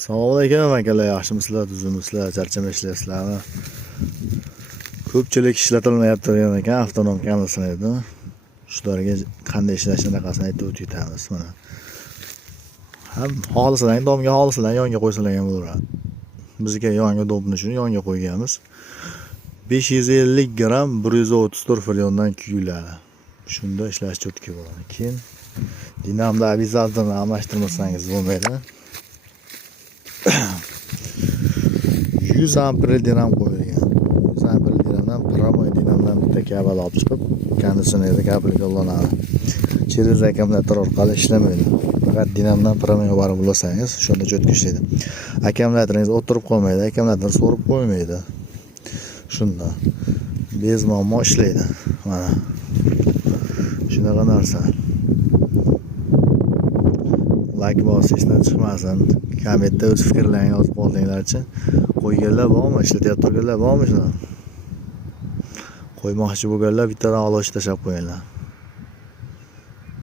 Assalomu alaykum akalar, yaxshimisizlar, tuzimmisizlar, charchamasizlarmi? Ko'pchilik ishlatilmayapti degan ekan, avtonom kamsizlaydi. Shularga qanday ishlashini qasini aytib o'tamiz mana. Ham xohlasalar domga xohlasalar yonga qo'ysalar ham bo'laveradi. Bizga yonga domni shuni yonga qo'yganmiz. 550 gram 134 fryondan kuyiladi. Shunda ishlash cho'tki bo'ladi. Keyin dinamda avizatorni almashtirmasangiz bo'lmaydi. 100 ampere dinam qo'yilgan. 100 ampere dinamdan pravoy dinamdan bitta kabel olib chiqib, konditsionerda kabelga ulanadi. Через akkumulyator orqali ishlamaydi. Faqat dinamdan pravoy yuborib ulasangiz, shunda cho'tki ishlaydi. Akkumulyatoringiz o'tirib qolmaydi, akkumulyator so'rib qo'ymaydi. Shunda bez muammo ishlaydi. Mana shunaqa narsa. Like bosishdan chiqmasin. Kommentda o'z fikrlaringizni yozib qoldinglarchi. Qo'yganlar bormi? Ishlatib turganlar bormi shuni? Qo'ymoqchi bo'lganlar bittadan olib tashlab qo'yinglar.